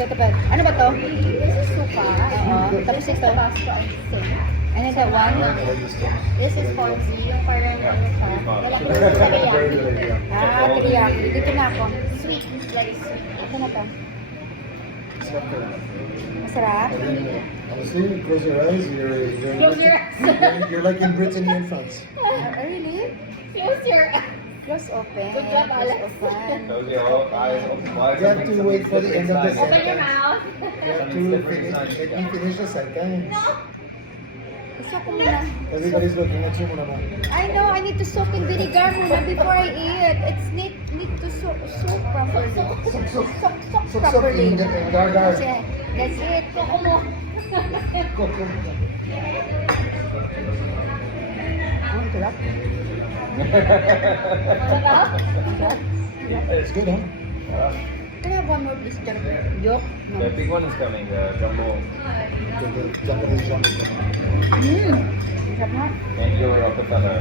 ito pa. Ano ba to? This is suka. Oo. Tapos ito. Ano ito? One? This is ponzi. Yung parang ano siya. Lalaki ng teriyaki. Ah, teriyaki. Dito na ako. Sweet. Very sweet. Ito na to. Masarap? Honestly, you close your eyes, Close your eyes. you're like in Brittany and France. Really? Close your Close open. Good job, Close Alex. open. Close your eyes, open wide. You have to wait for the end of the Open your sentence. mouth. You have to finish, let me finish the sentence. Gusto ko muna. Everybody's looking at you muna mo. I know, I need to soak in vinegar muna before I eat. It's need to soak properly. Soak Sok properly. in gargar. Kasi, that's it. Suko mo. Oh, ito lang. Masarap? It's good, huh? Can I have one more please, Charot? Yok? No. The big one is coming, the jumbo. The Japanese one. Mmm. Sarap na. And your rockefeller.